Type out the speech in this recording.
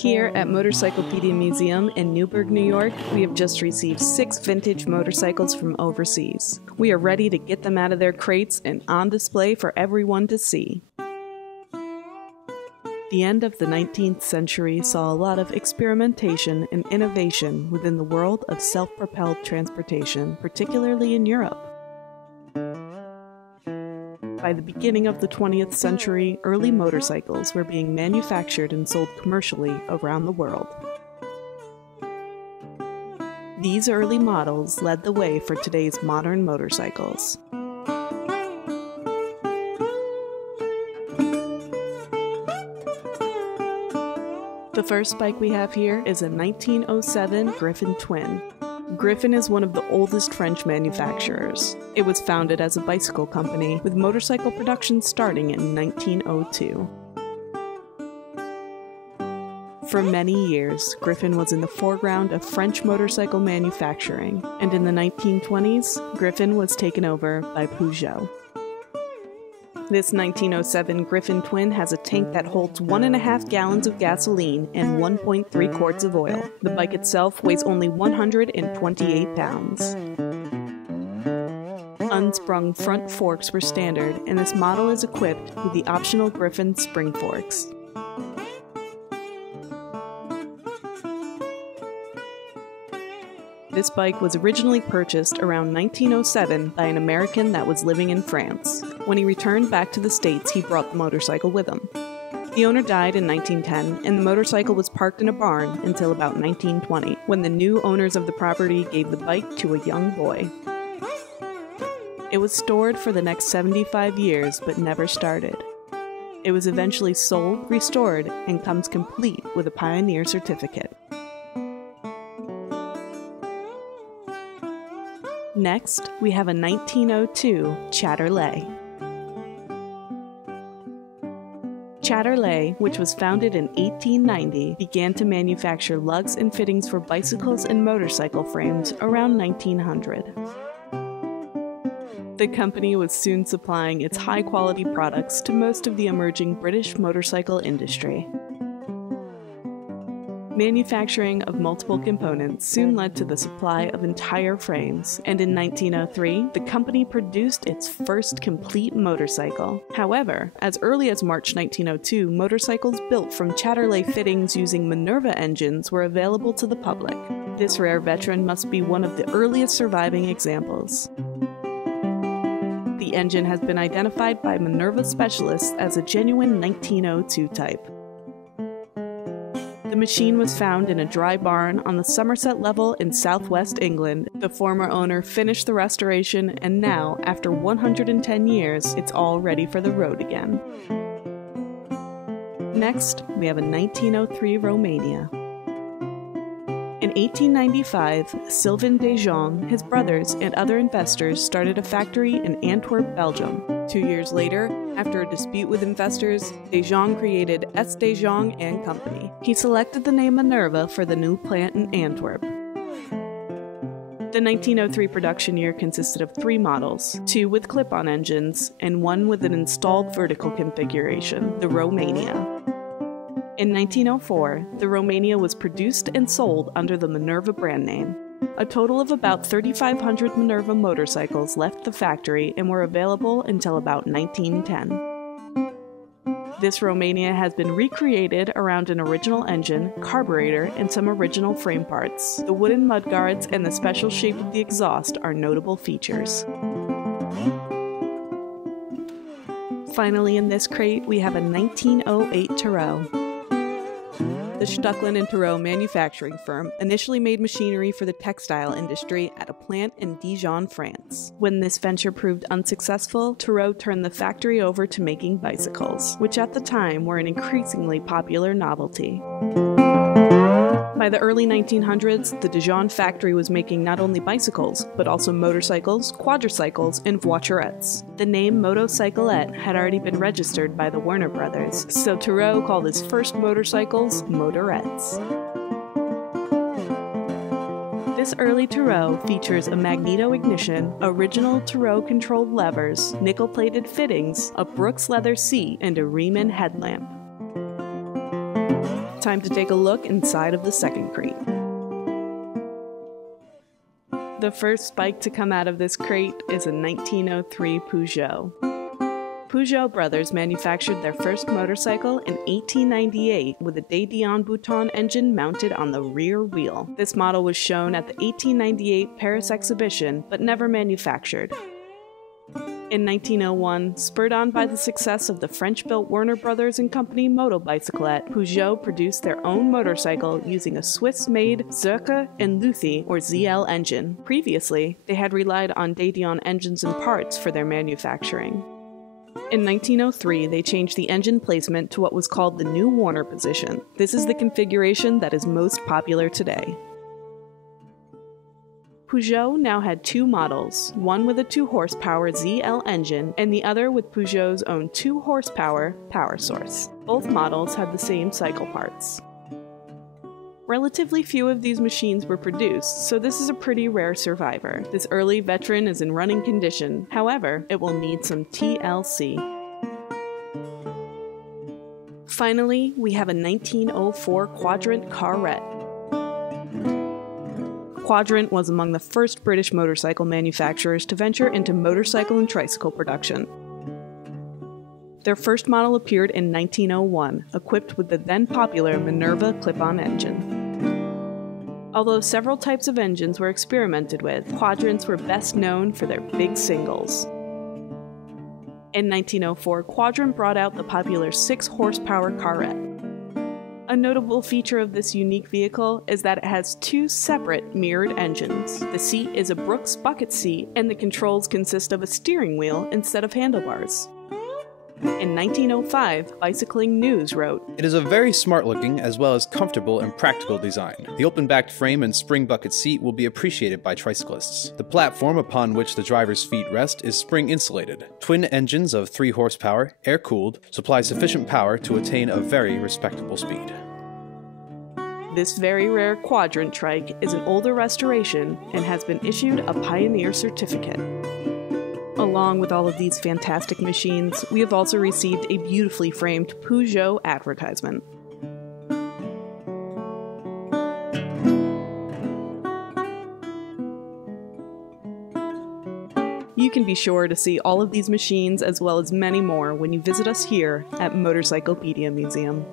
Here at Motorcyclepedia Museum in Newburgh, New York, we have just received 6 vintage motorcycles from overseas. We are ready to get them out of their crates and on display for everyone to see. The end of the 19th century saw a lot of experimentation and innovation within the world of self-propelled transportation, particularly in Europe. By the beginning of the 20th century, early motorcycles were being manufactured and sold commercially around the world. These early models led the way for today's modern motorcycles. The first bike we have here is a 1907 Griffin Twin. Griffin is one of the oldest French manufacturers. It was founded as a bicycle company, with motorcycle production starting in 1902. For many years, Griffin was in the foreground of French motorcycle manufacturing, and in the 1920s, Griffin was taken over by Pujo. This 1907 Griffin Twin has a tank that holds 1.5 gallons of gasoline and 1.3 quarts of oil. The bike itself weighs only 128 pounds. Unsprung front forks were standard, and this model is equipped with the optional Griffin spring forks. This bike was originally purchased around 1907 by an American that was living in France. When he returned back to the States, he brought the motorcycle with him. The owner died in 1910, and the motorcycle was parked in a barn until about 1920, when the new owners of the property gave the bike to a young boy. It was stored for the next 75 years, but never started. It was eventually sold, restored, and comes complete with a Pioneer certificate. Next, we have a 1902 Chatterley. Chatterley, which was founded in 1890, began to manufacture lugs and fittings for bicycles and motorcycle frames around 1900. The company was soon supplying its high-quality products to most of the emerging British motorcycle industry. Manufacturing of multiple components soon led to the supply of entire frames, and in 1903, the company produced its first complete motorcycle. However, as early as March 1902, motorcycles built from Chatterley fittings using Minerva engines were available to the public. This rare veteran must be one of the earliest surviving examples. The engine has been identified by Minerva specialists as a genuine 1902 type. The machine was found in a dry barn on the Somerset level in southwest England. The former owner finished the restoration, and now, after 110 years, it's all ready for the road again. Next, we have a 1903 Romania. In 1895, Sylvain de Jong, his brothers, and other investors started a factory in Antwerp, Belgium. 2 years later, after a dispute with investors, de Jong created S. de Jong and Company. He selected the name Minerva for the new plant in Antwerp. The 1903 production year consisted of 3 models, 2 with clip-on engines, and 1 with an installed vertical configuration, the Romania. In 1904, the Romania was produced and sold under the Minerva brand name. A total of about 3,500 Minerva motorcycles left the factory and were available until about 1910. This Romania has been recreated around an original engine, carburetor, and some original frame parts. The wooden mudguards and the special shape of the exhaust are notable features. Finally, in this crate, we have a 1908 Tero. The Stucklin and Tero manufacturing firm initially made machinery for the textile industry at a plant in Dijon, France. When this venture proved unsuccessful, Tero turned the factory over to making bicycles, which at the time were an increasingly popular novelty. By the early 1900s, the Dijon factory was making not only bicycles, but also motorcycles, quadricycles, and voiturettes. The name Motorcyclette had already been registered by the Werner brothers, so Tero called his first motorcycles motorettes. This early Tero features a magneto ignition, original Tero-controlled levers, nickel-plated fittings, a Brooks leather seat, and a Riemann headlamp. Time to take a look inside of the second crate. The first bike to come out of this crate is a 1903 Pujo. Pujo brothers manufactured their first motorcycle in 1898 with a De Dion Bouton engine mounted on the rear wheel. This model was shown at the 1898 Paris exhibition, but never manufactured. In 1901, spurred on by the success of the French-built Werner Brothers & Company Motobicyclette, Pujo produced their own motorcycle using a Swiss-made Zerke and Luthi or ZL engine. Previously, they had relied on De Dion engines and parts for their manufacturing. In 1903, they changed the engine placement to what was called the New Warner position. This is the configuration that is most popular today. Pujo now had two models, one with a 2-horsepower ZL engine and the other with Pujo's own 2-horsepower power source. Both models had the same cycle parts. Relatively few of these machines were produced, so this is a pretty rare survivor. This early veteran is in running condition, however, it will need some TLC. Finally, we have a 1904 Quadrant carrett. Quadrant was among the first British motorcycle manufacturers to venture into motorcycle and tricycle production. Their first model appeared in 1901, equipped with the then popular Minerva clip-on engine. Although several types of engines were experimented with, Quadrants were best known for their big singles. In 1904, Quadrant brought out the popular 6-horsepower carrett. A notable feature of this unique vehicle is that it has two separate mirrored engines. The seat is a Brooks bucket seat, and the controls consist of a steering wheel instead of handlebars. In 1905, Bicycling News wrote, "It is a very smart-looking as well as comfortable and practical design. The open-backed frame and spring bucket seat will be appreciated by tricyclists. The platform upon which the driver's feet rest is spring-insulated. Twin engines of 3 horsepower, air-cooled, supply sufficient power to attain a very respectable speed." This very rare Quadrant trike is an older restoration and has been issued a Pioneer Certificate. Along with all of these fantastic machines, we have also received a beautifully framed Pujo advertisement. You can be sure to see all of these machines as well as many more when you visit us here at Motorcyclepedia Museum.